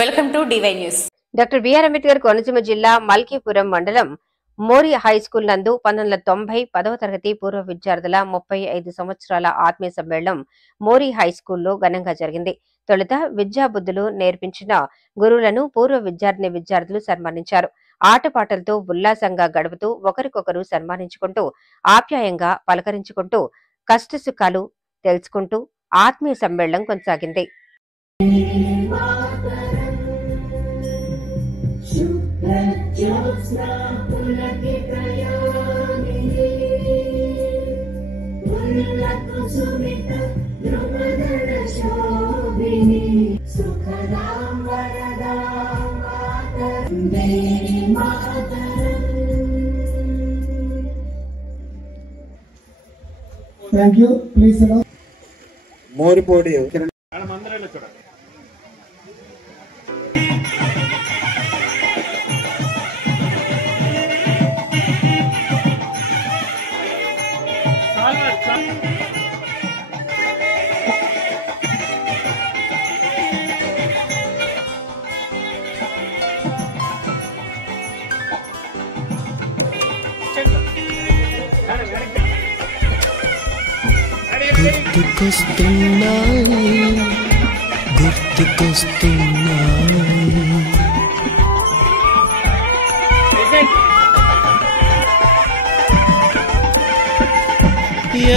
Welcome to DY news. Doctor BR Ambedkar Konaseema జిల్లా మల్కీపురం మండలం మోరి high school నందు 1990 10వ తరగతి పూర్వ విద్యార్థుల 35 సంవత్సరాల ఆత్మీయ సమ్మేళనం మోరి హై స్కూల్లో ఘనంగా జరిగింది. తొలుత విద్యాబుద్ధులు నేర్పించిన గురువులను పూర్వ విద్యార్థులు సన్మానించారు. ఆటపాటలతో ఉల్లాసంగా గడుపుతూ ఒకరికొకరు సన్మానించుకుంటూ ఆప్యాయంగా పలకరించుకుంటూ కష్టసుఖాలు తెలుసుకుంటూ ఆత్మీయ సమ్మేళనం కొనసాగింది. Thank you. Please allow. మోరిపోడి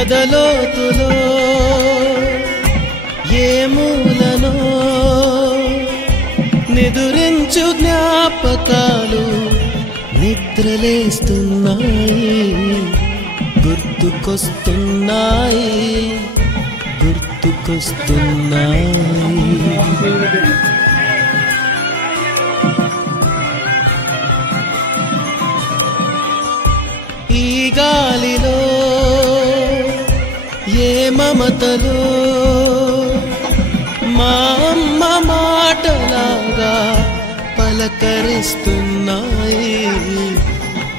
ఎదలోతులో ఏ మూలనో నిదురించు జ్ఞాపకాలు నిద్రలేస్తున్నాయి, గుర్తుకొస్తున్నాయి. ఈ గాలిలో ఏ మమతలో మా అమ్మ మాటలాగా పలకరిస్తున్నాయి,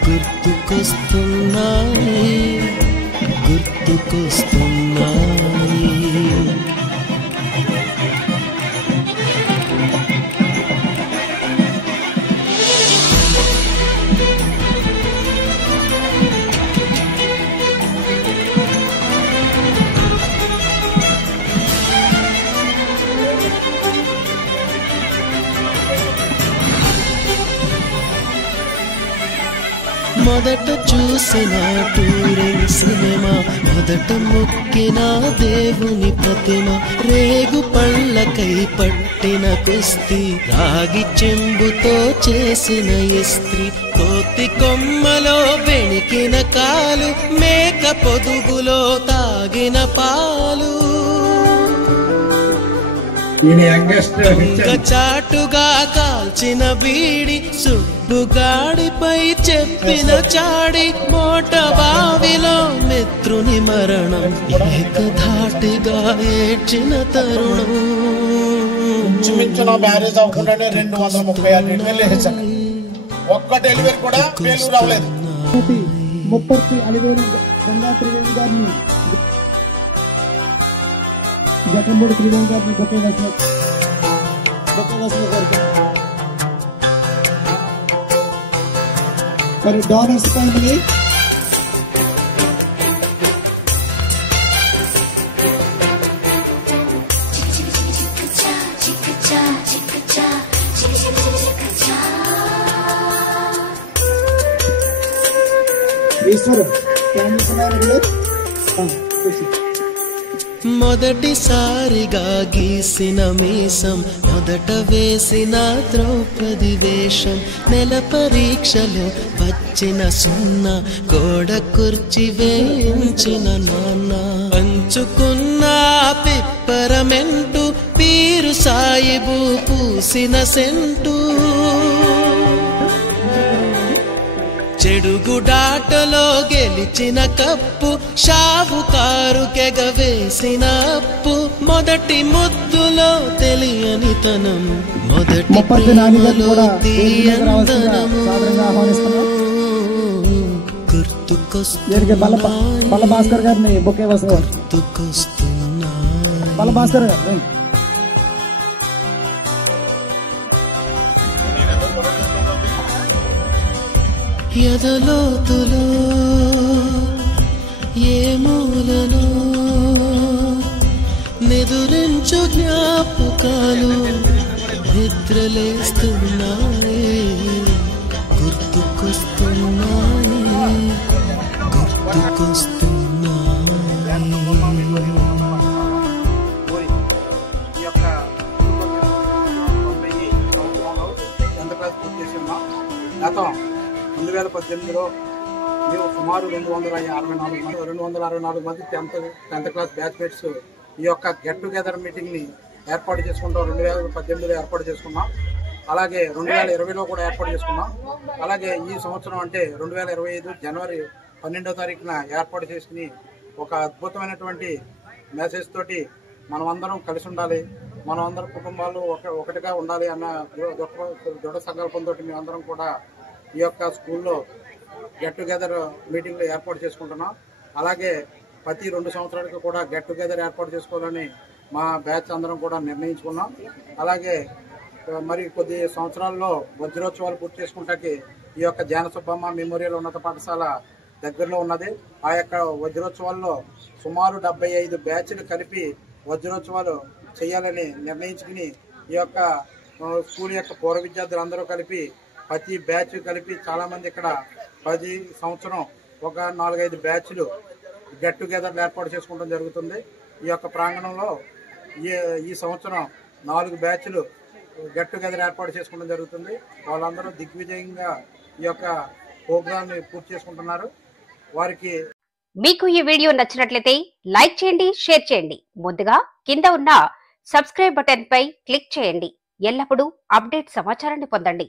గుర్తుకొస్తున్నాయి. మొదట చూసిన టూరింగ్ సినిమా, మొదట మొక్కిన దేవుని ప్రతిమ, రేగు పళ్ళకై పట్టిన కుస్తీ, రాగి చెంబుతో చేసిన ఇస్త్రీ, కోతి కొమ్మలో బెణికిన కాలు, మేక పొదుగులో తాగిన పాలు, చాటుగా కాల్చిన బీడి, సుబ్బుగాడిపై చెప్పిన చాడి, మోట బావిలో మిత్రుని మరణం, ఏకధాటిగా ఏడ్చిన తరుణం. ముప్పర్తి అలివేలు గంగా త్రివేణి గారిని, జకంబూడి త్రివేణి గారిని బొకే వేసిన మరి డోనర్స్ ఫ్యామిలీ ఈశ్వర్ మొదటిసారిగా గీసిన మీసం, మొదట వేసిన ద్రౌపది వేషం, నెల పరీక్షలో వచ్చిన సున్నా, గోడ కుర్చీ వేయించిన నాన్న, పంచుకున్న పిప్పరమెంటు, పీరు సాయిబు పూసిన సెంటు, చెడుగుడాటలో గెలిచిన కప్పు, షావుకారు కెగవేసిన అప్పు, మొదటి ముద్దులో తెలియని తనం, మొదటి ప్రేమలో తీయందనము, గుర్తుకొస్తున్నాయి. ఎదలోతులో ఏ మూలలో నిదురించు జ్ఞాపకాలు నిద్రలేస్తున్నాయి, గుర్తుకొస్తున్నాయి, గుర్తుకొస్తున్నాయి. ఈ యొక్క 10th క్లాస్ పూర్తి చేసి ఉన్నాం. గతం 2018లో మేము సుమారు 264 మంది 10th క్లాస్ బ్యాచ్మేట్స్ ఈ యొక్క గెట్ టుగెదర్ మీటింగ్ని ఏర్పాటు చేసుకుంటాం. 2018లో ఏర్పాటు చేసుకున్నాం. అలాగే 2020లో కూడా ఏర్పాటు చేసుకున్నాం. అలాగే ఈ సంవత్సరం అంటే 2025 జనవరి 12వ తారీఖున ఏర్పాటు చేసుకుని ఒక అద్భుతమైనటువంటి మెసేజ్ తోటి మనమందరం కలిసి ఉండాలి, మనమందరం కుటుంబాలు ఒకటిగా ఉండాలి అన్న దృఢ సంకల్పంతో మేమందరం కూడా ఈ యొక్క స్కూల్లో గెట్ టుగెదర్ మీటింగ్లు ఏర్పాటు చేసుకుంటున్నాం. అలాగే ప్రతి 2 సంవత్సరాలకి కూడా గెట్ టుగెదర్ ఏర్పాటు చేసుకోవాలని మా బ్యాచ్ అందరం కూడా నిర్ణయించుకున్నాం. అలాగే మరి కొద్ది సంవత్సరాల్లో వజ్రోత్సవాలు పూర్తి చేసుకుంటాకి ఈ యొక్క జాన సుబ్బమ్మ మెమోరియల్ ఉన్నత పాఠశాల దగ్గరలో ఉన్నది. ఆ యొక్క వజ్రోత్సవాల్లో సుమారు 75 బ్యాచ్లు కలిపి వజ్రోత్సవాలు చేయాలని నిర్ణయించుకుని ఈ యొక్క స్కూల్ యొక్క పూర్వ విద్యార్థులందరూ కలిపి ప్రతి బ్యాచ్ కలిపి చాలామంది ఇక్కడ 10 సంవత్సరం ఒక 4-5 బ్యాచ్లు గెట్ టుగెదర్లు ఏర్పాటు చేసుకోవడం జరుగుతుంది. ఈ యొక్క ప్రాంగణంలో ఈ సంవత్సరం 4 బ్యాచ్లు గెట్ టుగెదర్ ఏర్పాటు చేసుకోవడం జరుగుతుంది. వాళ్ళందరూ దిగ్విజయంగా ఈ యొక్క ప్రోగ్రామ్ని పూర్తి చేసుకుంటున్నారు. వారికి మీకు ఈ వీడియో నచ్చినట్లయితే లైక్ చేయండి, షేర్ చేయండి. ముందుగా కింద ఉన్న సబ్స్క్రైబ్ బటన్ పై క్లిక్ చేయండి. ఎల్లప్పుడూ అప్డేట్ సమాచారాన్ని పొందండి.